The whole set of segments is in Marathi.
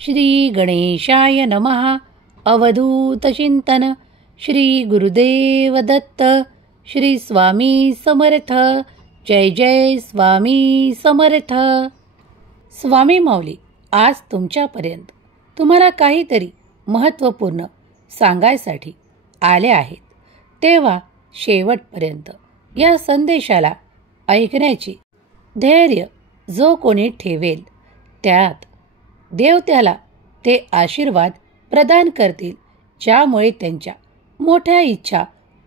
श्री गणेशाय नमः. अवधूत चिंतन. श्री गुरुदेव दत्त. श्री स्वामी समर्थ. जय जय स्वामी समर्थ. स्वामी माऊली आज तुमच्यापर्यंत तुम्हाला काहीतरी महत्त्वपूर्ण सांगायसाठी आले आहेत, तेव्हा शेवटपर्यंत या संदेशाला ऐकण्याची धैर्य जो कोणी ठेवेल, त्यात देव त्याला ते आशीर्वाद प्रदान करतील, ज्यामुळे त्यांच्या मोठ्या इच्छा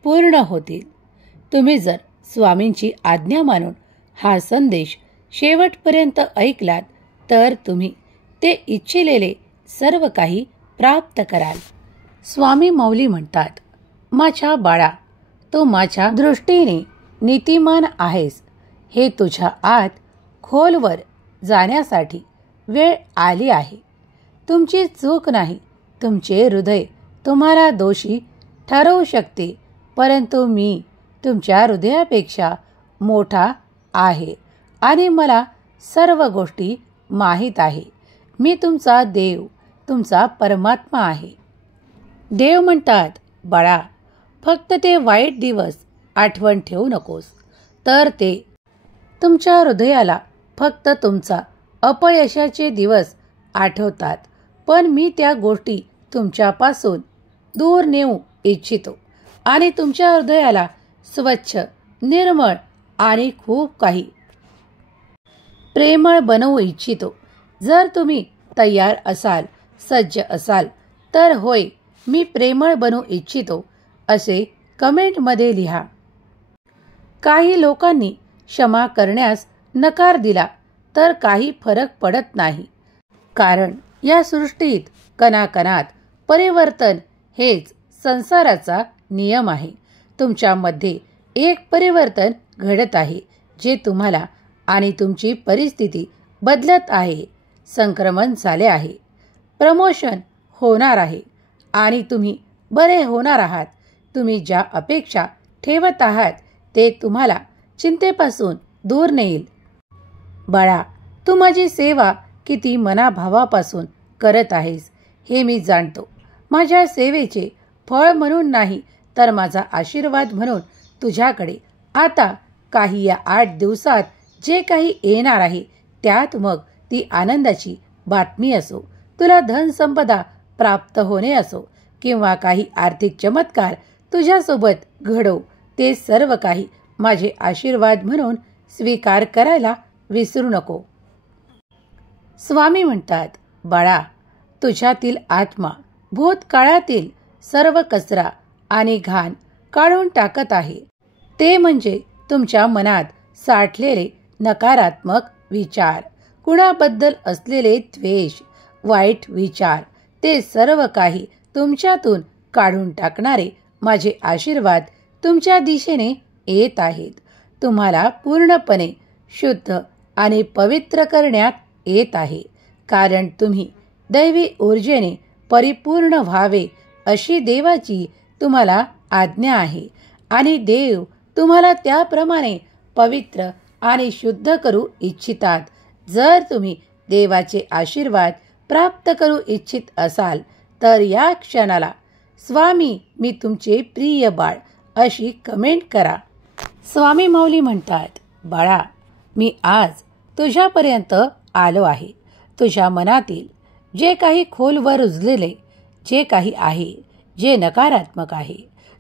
पूर्ण होतील. तुम्ही जर स्वामींची आज्ञा मानून हा संदेश शेवटपर्यंत ऐकलात तर तुम्ही ते इच्छिलेले सर्व काही प्राप्त कराल. स्वामी माऊली म्हणतात, माझ्या बाळा, तू माझ्या दृष्टीने नीतिमान आहेस. हे तुझ्या आत खोलवर जाण्यासाठी वेळ आली आहे. तुमची चूक नाही. तुमचे हृदय तुम्हाला दोषी ठरवू शकते, परंतु मी तुमच्या हृदयापेक्षा मोठा आहे आणि मला सर्व गोष्टी माहीत आहे. मी तुमचा देव, तुमचा परमात्मा आहे. देव म्हणतात, बाळा, फक्त ते वाईट दिवस आठवण ठेवू नकोस, तर ते तुमच्या हृदयाला फक्त तुमचा अपयशाचे दिवस आठवतात. पण मी त्या गोष्टी तुमच्यापासून दूर नेऊ इच्छितो आणि तुमच्या हृदयाला स्वच्छ, निर्मळ आणि खूप काही प्रेमळ बनवू इच्छितो. जर तुम्ही तयार असाल, सज्ज असाल, तर होय, मी प्रेमळ बनवू इच्छितो असे कमेंटमध्ये लिहा. काही लोकांनी क्षमा करण्यास नकार दिला तर काही फरक पडत नाही, कारण या सृष्टीत कणाकणात परिवर्तन हेच संसाराचा नियम आहे. तुमच्यामध्ये एक परिवर्तन घडत आहे, जे तुम्हाला आणि तुमची परिस्थिती बदलत आहे. संक्रमण झाले आहे, प्रमोशन होणार आहे आणि तुम्ही बरे होणार आहात. तुम्ही ज्या अपेक्षा ठेवत आहात ते तुम्हाला चिंतेपासून दूर नेईल. बाळा, तू माझी सेवा किती मनाभावापासून करत आहेस हे मी जाणतो. माझ्या सेवेचे फळ म्हणून नाही, तर माझा आशीर्वाद म्हणून तुझ्याकडे आता काही या 8 दिवसात जे काही येणार आहे, त्यात मग ती आनंदाची बातमी असो, तुला धनसंपदा प्राप्त होणे असो, किंवा काही आर्थिक चमत्कार तुझ्यासोबत घडो, ते सर्व काही माझे आशीर्वाद म्हणून स्वीकार करायला विसरू नको. स्वामी म्हणतात, बाळा, तुझ्यातील आत्मा भूतकाळातील सर्व कचरा आणि घाण काढून टाकत आहे. ते म्हणजे तुमच्या मनात साठलेले नकारात्मक विचार, कुणाबद्दल असलेले द्वेष, वाईट विचार, ते सर्व काही तुमच्यातून काढून टाकणारे माझे आशीर्वाद तुमच्या दिशेने येत आहेत. तुम्हाला पूर्णपणे शुद्ध आणि पवित्र करण्यात येत आहे, कारण तुम्ही दैवी ऊर्जेने परिपूर्ण व्हावे अशी देवाची तुम्हाला आज्ञा आहे आणि देव तुम्हाला त्याप्रमाणे पवित्र आणि शुद्ध करू इच्छितात. जर तुम्ही देवाचे आशीर्वाद प्राप्त करू इच्छित असाल तर या क्षणाला स्वामी, मी तुमचे प्रिय बाळ अशी कमेंट करा. स्वामी माऊली म्हणतात, बाळा, मी आज तुझ्यापर्यंत आलो आहे. तुझ्या मनातील जे काही खोलवर रुजलेले जे काही आहे, जे नकारात्मक आहे,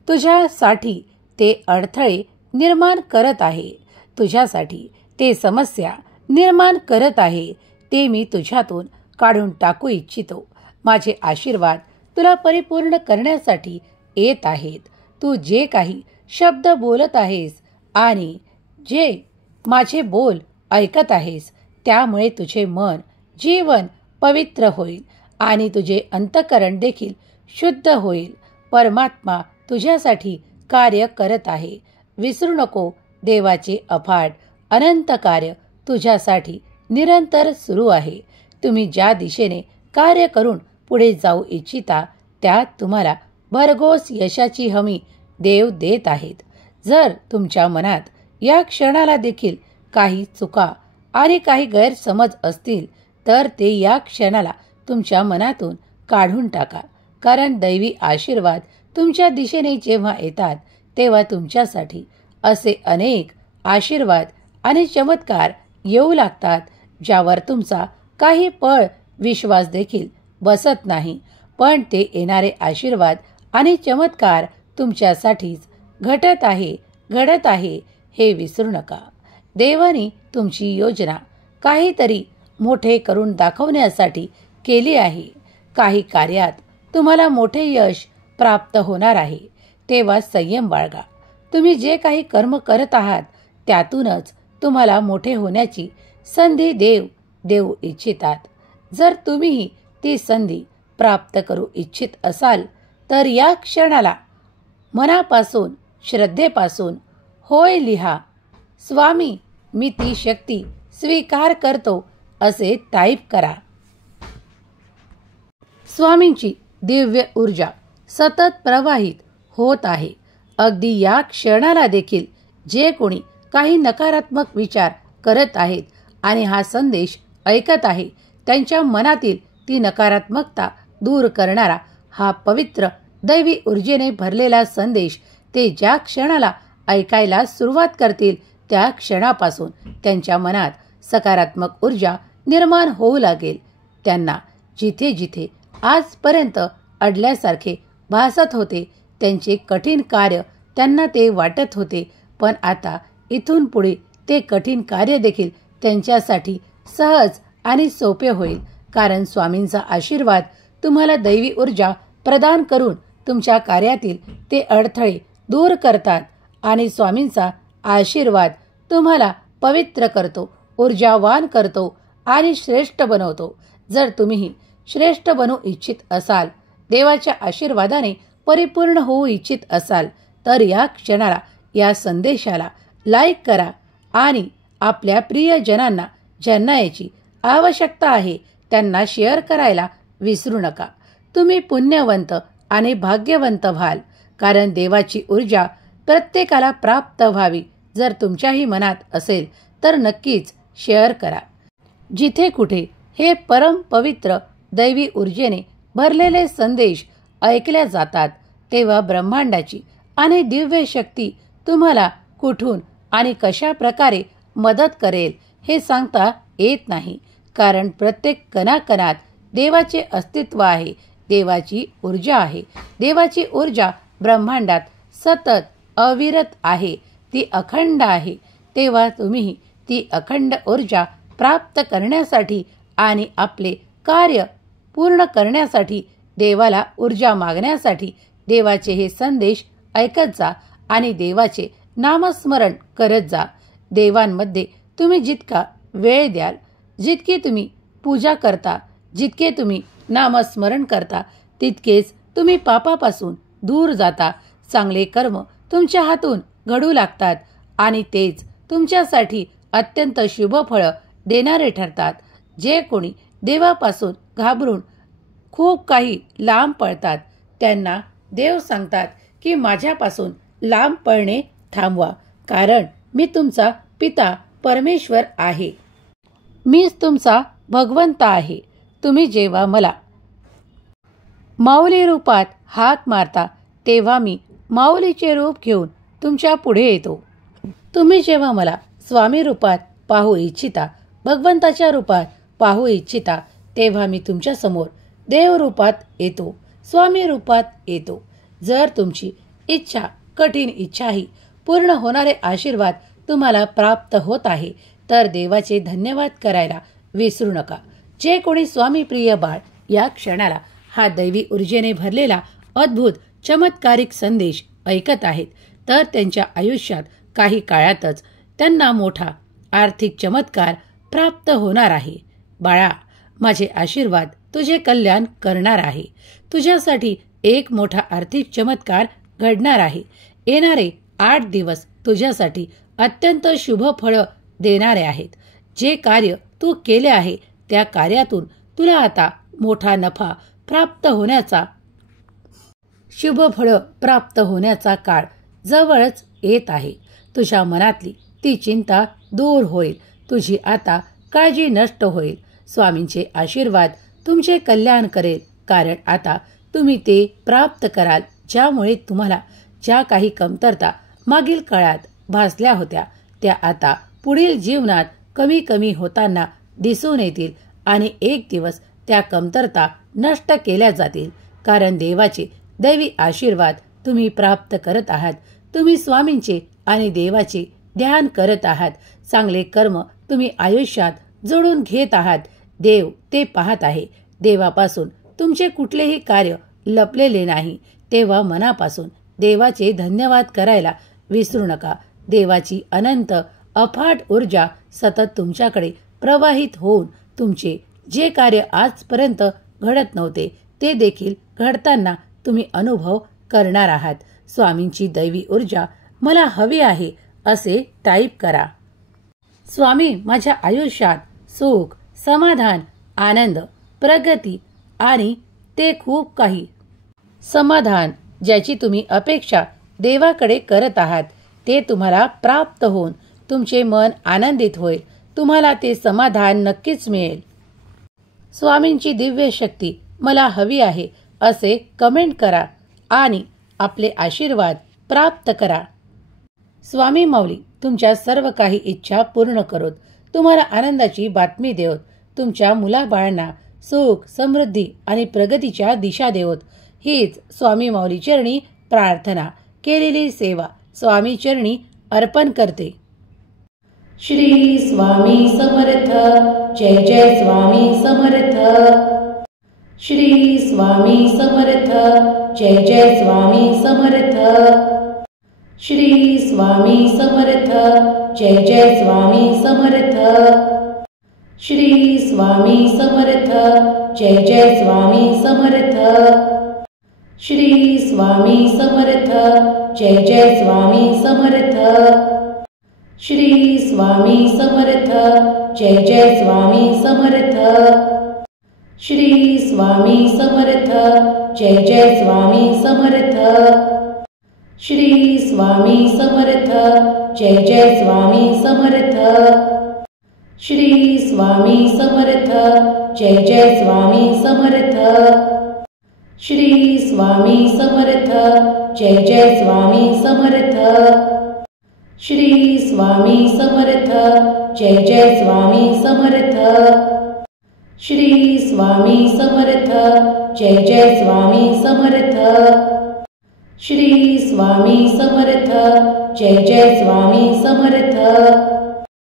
तुझ्यासाठी ते अडथळे निर्माण करत आहे, तुझ्यासाठी ते समस्या निर्माण करत आहे, ते मी तुझ्यातून काढून टाकू इच्छितो. माझे आशीर्वाद तुला परिपूर्ण करण्यासाठी येत आहेत. तू जे काही शब्द बोलत आहेस आणि जे माझे बोल ऐकत आहेस, त्यामुळे तुझे मन, जीवन पवित्र होईल आणि तुझे अंतःकरण देखील शुद्ध होईल. परमात्मा तुझ्यासाठी कार्य करत आहे. विसरू नको, देवाचे अफाट अनंत कार्य तुझ्यासाठी निरंतर सुरू आहे. तुम्ही ज्या दिशेने कार्य करून पुढे जाऊ इच्छिता, त्यात तुम्हाला भरघोस यशाची हमी देव देत आहेत. जर तुमच्या मनात या क्षणाला देखील काही चुका आणि काही गैरसमज असतील, तर ते या क्षणाला तुमच्या मनातून काढून टाका, कारण दैवी आशीर्वाद तुमच्या दिशेने जेव्हा येतात तेव्हा तुमच्यासाठी असे अनेक आशीर्वाद आणि चमत्कार येऊ लागतात ज्यावर तुमचा काही पळ विश्वास देखील बसत नाही. पण ते येणारे आशीर्वाद आणि चमत्कार तुमच्यासाठीच घडत आहे हे विसरू नका. देवाने तुमची योजना काहीतरी मोठे करून दाखवण्यासाठी केली आहे. काही कार्यात तुम्हाला मोठे यश प्राप्त होणार आहे, तेव्हा संयम बाळगा. तुम्ही जे काही कर्म करत आहात त्यातूनच तुम्हाला मोठे होण्याची संधी देऊ इच्छितात. जर तुम्हीही ती संधी प्राप्त करू इच्छित असाल तर या क्षणाला मनापासून श्रद्धेपासून होय लिहा. स्वामी, मी ती शक्ती स्वीकार करतो असे टाईप करा. स्वामींची दिव्य ऊर्जा सतत प्रवाहित होत आहे. अगदी या क्षणाला देखील जे कोणी काही नकारात्मक विचार करत आहेत आणि हा संदेश ऐकत आहे त्यांच्या मनातील ती नकारात्मकता दूर करणारा हा पवित्र दैवी ऊर्जेने भरलेला संदेश ते ज्या क्षणाला ऐकायला सुरुवात करतील त्या क्षणापासून त्यांच्या मनात सकारात्मक ऊर्जा निर्माण होऊ लागेल. त्यांना जिथे जिथे आजपर्यंत अडल्यासारखे भासत होते त्यांचे कठीण कार्य त्यांना ते वाटत होते, पण आता इथून पुढे ते कठीण कार्य देखील त्यांच्यासाठी सहज आणि सोपे होईल, कारण स्वामींचा आशीर्वाद तुम्हाला दैवी ऊर्जा प्रदान करून तुमच्या कार्यातील ते अडथळे दूर करतात आणि स्वामींचा आशीर्वाद तुम्हाला पवित्र करतो, ऊर्जावान करतो आणि श्रेष्ठ बनवतो. जर तुम्ही श्रेष्ठ बनू इच्छित असाल, देवाच्या आशीर्वादाने परिपूर्ण होऊ इच्छित असाल तर या क्षणाला या संदेशाला लाईक करा आणि आपल्या प्रियजनांना ज्यांना याची आवश्यकता आहे त्यांना शेअर करायला विसरू नका. तुम्ही पुण्यवंत आणि भाग्यवंत व्हाल, कारण देवाची ऊर्जा प्रत्येकाला प्राप्त व्हावी जर तुमच्याही मनात असेल तर नक्कीच शेअर करा. जिथे कुठे हे परम पवित्र दैवी ऊर्जेने भरलेले संदेश ऐकल्या जातात तेव्हा ब्रह्मांडाची आणि दिव्य शक्ती तुम्हाला कुठून आणि कशा प्रकारे मदत करेल हे सांगता येत नाही, कारण प्रत्येक कणाकणात देवाचे अस्तित्व आहे, देवाची ऊर्जा आहे. देवाची ऊर्जा ब्रह्मांडात सतत अविरत आहे, ती अखंड आहे. तेव्हा तुम्ही ती अखंड ऊर्जा प्राप्त करण्यासाठी आणि आपले कार्य पूर्ण करण्यासाठी देवाला ऊर्जा मागण्यासाठी देवाचे हे संदेश ऐकत जा आणि देवाचे नामस्मरण करत जा. देवांमध्ये तुम्ही जितका वेळ द्याल, जितकी तुम्ही पूजा करता, जितके तुम्ही नामस्मरण करता, तितकेच तुम्ही पापापासून दूर जाता. चांगले कर्म तुमच्या हातून घडू लागतात आणि तेच तुमच्यासाठी अत्यंत शुभ फळ देणारे ठरतात. जे कोणी देवापासून घाबरून खूप काही लांब पळतात त्यांना देव सांगतात की माझ्यापासून लांब पळणे थांबवा, कारण मी तुमचा पिता परमेश्वर आहे. मीच तुमचा भगवंत आहे. तुम्ही जेव्हा मला माऊली रूपात हाक मारता तेव्हा मी माऊलीचे रूप घेऊन तुमच्या पुढे येतो. तुम्ही जेव्हा मला स्वामी रूपात पाहू इच्छिता, भगवंताच्या रूपात पाहू इच्छिता, तेव्हा मी तुमच्या समोर देव रूपात येतो, स्वामी रूपात येतो. जर तुमची इच्छा, कठीण इच्छाही पूर्ण होणारे आशीर्वाद तुम्हाला प्राप्त होत आहे तर देवाचे धन्यवाद करायला विसरू नका. जे कोणी स्वामी प्रिय बाळ या क्षणाला हा दैवी ऊर्जेने भरलेला अद्भुत चमत्कारिक संदेश ऐकत आहेत तर त्यांच्या आयुष्यात काही काळातच त्यांना मोठा आर्थिक चमत्कार प्राप्त होणार आहे. बाळा, माझे आशीर्वाद तुझे कल्याण करणार आहे. तुझ्यासाठी एक मोठा आर्थिक चमत्कार घडणार आहे. येणारे 8 दिवस तुझ्यासाठी अत्यंत शुभ फळ देणारे आहेत. जे कार्य तू केले आहे त्या कार्यातून तुला आता मोठा नफा प्राप्त होण्याचा, शुभ फळ प्राप्त होण्याचा काळ जवळच येत आहे. तुझ्या मनातली ती चिंता दूर होईल. तुझी आता काळजी नष्ट होईल. स्वामींचे आशीर्वाद तुमचे कल्याण करेल, कारण आता तुम्ही ते प्राप्त कराल ज्यामुळे तुम्हाला ज्या काही कमतरता मागील काळात भासल्या होत्या त्या आता पुढील जीवनात कमी कमी होताना दिसून येतील आणि एक दिवस त्या कमतरता नष्ट केल्या जातील, कारण देवाचे दैवी आशीर्वाद तुम्ही प्राप्त करत आहात. तुम्ही स्वामींचे आणि देवाचे ध्यान करत आहात. चांगले कर्म तुम्ही आयुष्यात जोडून घेत आहात. देव ते पाहत आहे. देवापासून तुमचे कुठलेही कार्य लपलेले नाही. तेव्हा मनापासून देवाचे धन्यवाद करायला विसरू नका. देवाची अनंत अफाट ऊर्जा सतत तुमच्याकडे प्रवाहित होऊन तुमचे जे कार्य आजपर्यंत घडत नव्हते ते देखील घडताना तुम्ही अनुभव करणार आहात. स्वामींची दैवी ऊर्जा मला हवी आहे असे टाईप करा. स्वामी माझ्या आयुष्यात सुख, समाधान, आनंद, प्रगती आणि ते खूप काही समाधान ज्याची तुम्ही अपेक्षा देवाकडे करत आहात ते तुम्हाला प्राप्त होऊन तुमचे मन आनंदित होईल. तुम्हाला ते समाधान नक्कीच मिळेल. स्वामींची दिव्य शक्ती मला हवी आहे असे कमेंट करा आणि आपले आशीर्वाद प्राप्त करा. स्वामी माऊली तुमच्या सर्व काही इच्छा पूर्ण करोत. तुम्हाला आनंदाची बातमी देवत. तुमच्या मुलाबाळांना सुख, समृद्धी आणि प्रगतीच्या दिशा देवत. हीच स्वामी माऊली चरणी प्रार्थना. केलेली सेवा स्वामी चरणी अर्पण करते. श्री स्वामी समर्थ. जय जय स्वामी समर्थ. श्री स्वामी समर्थ. जय जय स्वामी समर्थ. श्री स्वामी समर्थ. जय जय स्वामी समर्थ. श्री स्वामी समर्थ. जय जय स्वामी समर्थ. श्री स्वामी समर्थ. जय जय स्वामी समर्थ. श्री स्वामी समर्थ. जय जय स्वामी समर्थ. श्री स्वामी समर्थ. जय जय स्वामी समर्थ. श्री स्वामी समर्थ. जय जय स्वामी समर्थ. श्री स्वामी समर्थ. जय जय स्वामी समर्थ. श्री स्वामी समर्थ. जय जय स्वामी समर्थ. श्री स्वामी समर्थ. जय जय स्वामी समर्थ. श्री स्वामी समर्थ. जय जय स्वामी समर्थ. श्री स्वामी समर्थ. जय जय स्वामी समर्थ.